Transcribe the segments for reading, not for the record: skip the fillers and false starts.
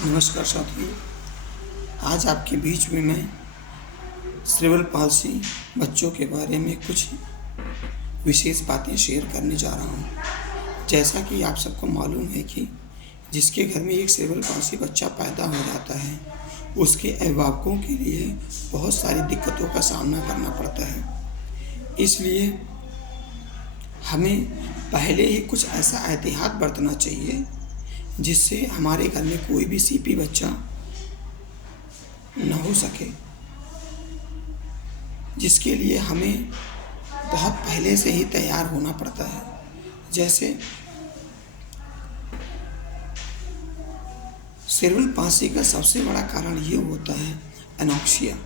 नमस्कार साथियों, आज आपके बीच में मैं सेरेब्रल पाल्सी बच्चों के बारे में कुछ विशेष बातें शेयर करने जा रहा हूँ। जैसा कि आप सबको मालूम है कि जिसके घर में एक सेरेब्रल पाल्सी बच्चा पैदा हो जाता है, उसके अभिभावकों के लिए बहुत सारी दिक्कतों का सामना करना पड़ता है। इसलिए हमें पहले ही कुछ ऐसा एहतियात बरतना चाहिए जिससे हमारे घर में कोई भी सीपी बच्चा न हो सके, जिसके लिए हमें बहुत पहले से ही तैयार होना पड़ता है। जैसे सेरेब्रल पाल्सी का सबसे बड़ा कारण ये होता है एनॉक्सिया।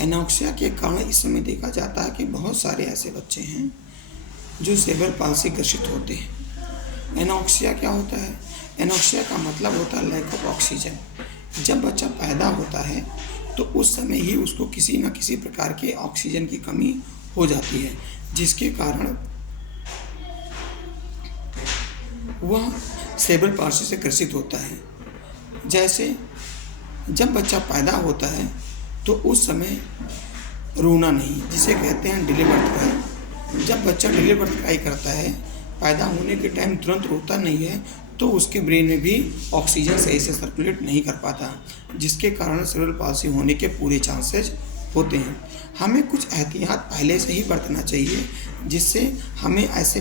एनॉक्सिया के कारण इस समय देखा जाता है कि बहुत सारे ऐसे बच्चे हैं जो सेरेब्रल पाल्सी ग्रसित होते हैं। एनॉक्सिया क्या होता है? एनॉक्सिया का मतलब होता है लैक ऑफ ऑक्सीजन। जब बच्चा पैदा होता है तो उस समय ही उसको किसी न किसी प्रकार के ऑक्सीजन की कमी हो जाती है, जिसके कारण वह सेरेब्रल पाल्सी से ग्रसित होता है। जैसे जब बच्चा पैदा होता है तो उस समय रोना नहीं, जिसे कहते हैं डिले बर्थ क्राई। जब बच्चा डिले बर्थ क्राई करता है, पैदा होने के टाइम तुरंत रोता नहीं है, तो उसके ब्रेन में भी ऑक्सीजन सही से सर्कुलेट नहीं कर पाता, जिसके कारण सेरेब्रल पाल्सी होने के पूरे चांसेस होते हैं। हमें कुछ एहतियात पहले से ही बरतना चाहिए जिससे हम ऐसे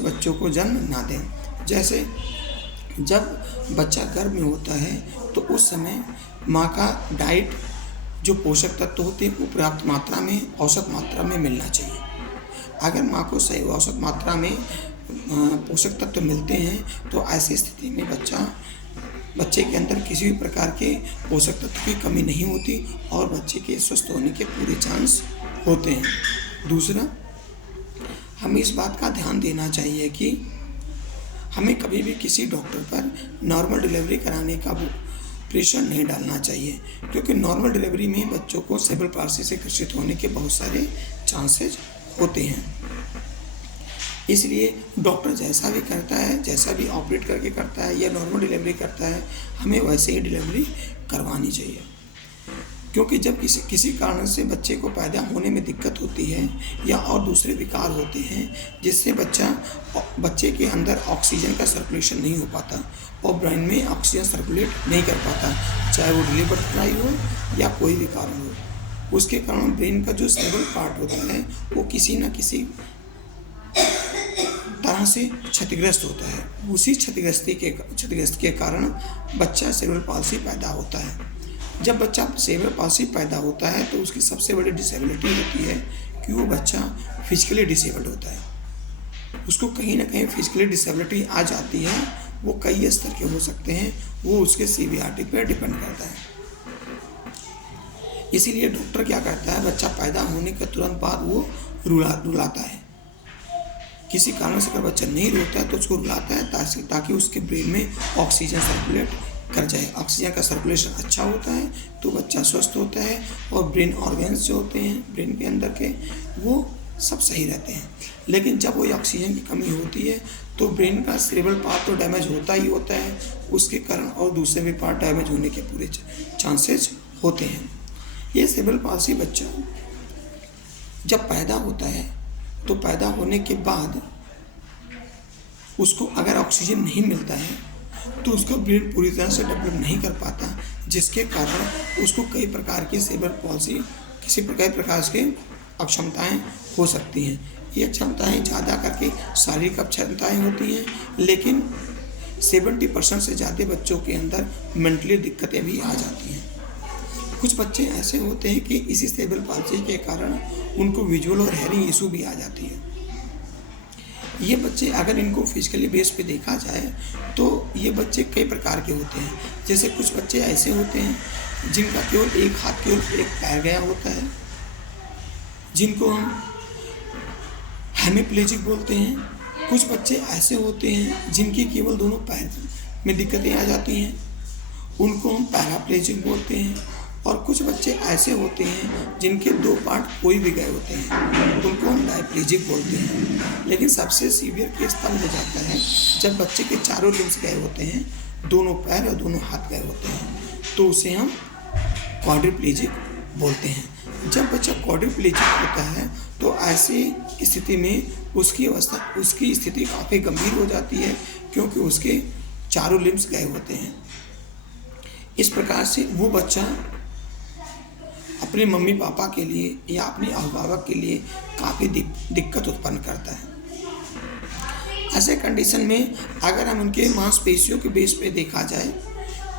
बच्चों को जन्म ना दें। जैसे जब बच्चा गर्भ में होता है तो उस समय माँ का डाइट, जो पोषक तत्व होते हैं, वो पर्याप्त मात्रा में, औसत मात्रा में मिलना चाहिए। अगर माँ को सही औसत मात्रा में पोषक तत्व मिलते हैं तो ऐसी स्थिति में बच्चे के अंदर किसी भी प्रकार के पोषक तत्व की कमी नहीं होती और बच्चे के स्वस्थ होने के पूरे चांस होते हैं। दूसरा, हमें इस बात का ध्यान देना चाहिए कि हमें कभी भी किसी डॉक्टर पर नॉर्मल डिलीवरी कराने का प्रेशर नहीं डालना चाहिए, क्योंकि नॉर्मल डिलीवरी में बच्चों को सेरेब्रल पाल्सी से ग्रसित होने के बहुत सारे चांसेस होते हैं। इसलिए डॉक्टर जैसा भी करता है, जैसा भी ऑपरेट करके करता है या नॉर्मल डिलीवरी करता है, हमें वैसे ही डिलीवरी करवानी चाहिए। क्योंकि जब किसी कारण से बच्चे को पैदा होने में दिक्कत होती है या और दूसरे विकार होते हैं जिससे बच्चे के अंदर ऑक्सीजन का सर्कुलेशन नहीं हो पाता और ब्रेन में ऑक्सीजन सर्कुलेट नहीं कर पाता, चाहे वो डिले बर्थ क्राई हो या कोई भी कारण हो, उसके कारण ब्रेन का जो सेरेब्रल पार्ट होता है वो किसी न किसी तरह से क्षतिग्रस्त होता है। उसी क्षतिग्रस्त के कारण बच्चा सेरेब्रल पाल्सी पैदा होता है। जब बच्चा सेरेब्रल पाल्सी पैदा होता है तो उसकी सबसे बड़ी डिसेबिलिटी होती है कि वो बच्चा फिजिकली डिसेबल्ड होता है। उसको कहीं ना कहीं फिजिकली डिसेबिलिटी आ जाती है। वो कई स्तर के हो सकते हैं, वो उसके सीवियरिटी पर डिपेंड करता है। इसीलिए डॉक्टर क्या करता है, बच्चा पैदा होने के तुरंत बाद वो रुलाता है। किसी कारण से अगर बच्चा नहीं रोता है तो उसको रुलाता है ताकि उसके ब्रेन में ऑक्सीजन सर्कुलेट कर जाए। ऑक्सीजन का सर्कुलेशन अच्छा होता है तो बच्चा स्वस्थ होता है और ब्रेन ऑर्गन्स जो होते हैं ब्रेन के अंदर के, वो सब सही रहते हैं। लेकिन जब वो ऑक्सीजन की कमी होती है तो ब्रेन का सेरेब्रल पार्ट तो डैमेज होता ही होता है, उसके कारण और दूसरे भी पार्ट डैमेज होने के पूरे चांसेस होते हैं। ये सेरेब्रल पाल्सी बच्चा जब पैदा होता है तो पैदा होने के बाद उसको अगर ऑक्सीजन नहीं मिलता है तो उसका ब्रेन पूरी तरह से डेवलप नहीं कर पाता, जिसके कारण उसको कई प्रकार की सेरेब्रल पाल्सी, कई प्रकार के अक्षमताएं हो सकती हैं। ये अक्षमताएं ज़्यादा करके शारीरिक अक्षमताएं होती हैं, लेकिन 70% से ज़्यादा बच्चों के अंदर मेंटली दिक्कतें भी आ जाती हैं। कुछ बच्चे ऐसे होते हैं कि इसी सेरेब्रल पाल्सी के कारण उनको विजुअल और हेयरिंग इशू भी आ जाती है। ये बच्चे अगर इनको फिजिकली बेस पे देखा जाए तो ये बच्चे कई प्रकार के होते हैं। जैसे कुछ बच्चे ऐसे होते हैं जिनका केवल एक हाथ, केवल एक पैर गया होता है, जिनको हम हेमीप्लेजिक बोलते हैं। कुछ बच्चे ऐसे होते हैं जिनकी केवल दोनों पैर में दिक्कतें आ जाती हैं, उनको हम पैराप्लेजिक बोलते हैं। और कुछ बच्चे ऐसे होते हैं जिनके 2 पार्ट कोई भी गए होते हैं, उनको हम डायप्लेजिक बोलते हैं। लेकिन सबसे सीवियर केस तब हो जाता है जब बच्चे के चारों लिम्स गए होते हैं, दोनों पैर और दोनों हाथ गए होते हैं, तो उसे हम क्वाड्रिप्लेजिक बोलते हैं। जब बच्चा क्वाड्रिप्लेजिक होता है तो ऐसी स्थिति में उसकी स्थिति काफ़ी गंभीर हो जाती है, क्योंकि उसके चारों लिम्स गए होते हैं। इस प्रकार से वो बच्चा अपने मम्मी पापा के लिए या अपने अभिभावक के लिए काफ़ी दिक्कत उत्पन्न करता है। ऐसे कंडीशन में अगर हम उनके मांसपेशियों के बेस पे देखा जाए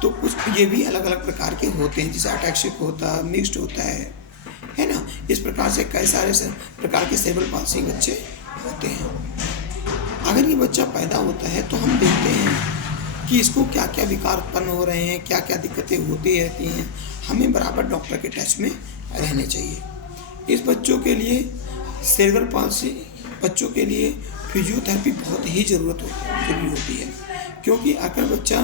तो कुछ ये भी अलग अलग प्रकार के होते हैं, जैसे अटैक्सिक होता है, मिक्स्ड होता है ना। इस प्रकार से कई सारे प्रकार के सेरेब्रल पाल्सी बच्चे होते हैं। अगर ये बच्चा पैदा होता है तो हम देखते हैं कि इसको क्या क्या विकार उत्पन्न हो रहे हैं, क्या क्या दिक्कतें होती रहती हैं। हमें बराबर डॉक्टर के टच में रहने चाहिए। इस बच्चों के लिए सेरेब्रल पाल्सी बच्चों के लिए फिजियोथेरेपी बहुत ही जरूरी होती है, क्योंकि अगर बच्चा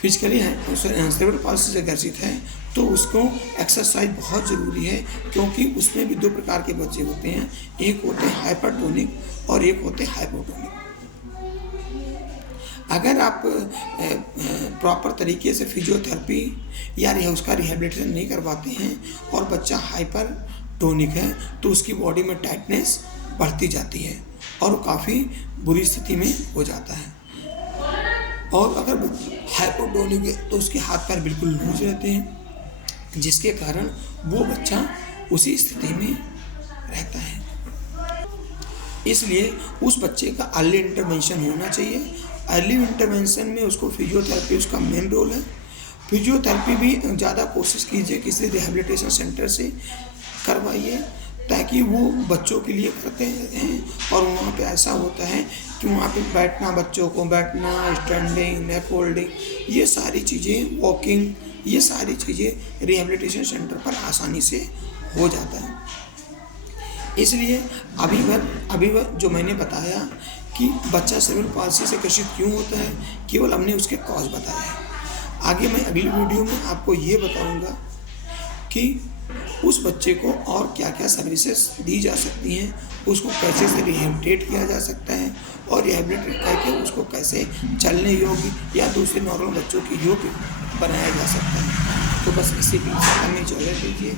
फिजिकली सेरेब्रल पाल्सी से ग्रसित है तो उसको एक्सरसाइज बहुत ज़रूरी है, क्योंकि उसमें भी दो प्रकार के बच्चे होते हैं, एक होते हैं हाइपरटोनिक और एक होते हैं हाइपोटोनिक। अगर आप प्रॉपर तरीके से फिजियोथेरेपी या उसका रिहेबिलिटेशन नहीं करवाते हैं और बच्चा हाइपरटोनिक है तो उसकी बॉडी में टाइटनेस बढ़ती जाती है और वो काफ़ी बुरी स्थिति में हो जाता है। और अगर हाइपोटोनिक है तो उसके हाथ पैर बिल्कुल लूज रहते हैं, जिसके कारण वो बच्चा उसी स्थिति में रहता है। इसलिए उस बच्चे का अर्ली इंटरवेंशन होना चाहिए। अर्ली इंटरवेंशन में उसको फिजियोथेरेपी उसका मेन रोल है। फिजियोथेरेपी भी ज़्यादा कोशिश कीजिए किसी रिहेबिलिटेशन सेंटर से करवाइए, ताकि वो बच्चों के लिए करते हैं। और वहाँ पे ऐसा होता है कि वहाँ पे बैठना, बच्चों को बैठना, स्टैंडिंग, नेक होल्डिंग, ये सारी चीज़ें, वॉकिंग, ये सारी चीज़ें रिहेबिलिटेशन सेंटर पर आसानी से हो जाता है। इसलिए अभी जो मैंने बताया कि बच्चा सेरेब्रल पाल्सी से ग्रसित क्यों होता है, केवल हमने उसके कॉज बताया है। आगे मैं अगली वीडियो में आपको ये बताऊंगा कि उस बच्चे को और क्या क्या सर्विसेज दी जा सकती हैं, उसको कैसे से रिहेबिलिटेट किया जा सकता है और रिहेबिलिटेट करके उसको कैसे चलने योग्य या दूसरे नॉर्मल बच्चों के योग्य बनाया जा सकता है। तो बस इसी के लिए हमें इजाज़त दीजिए।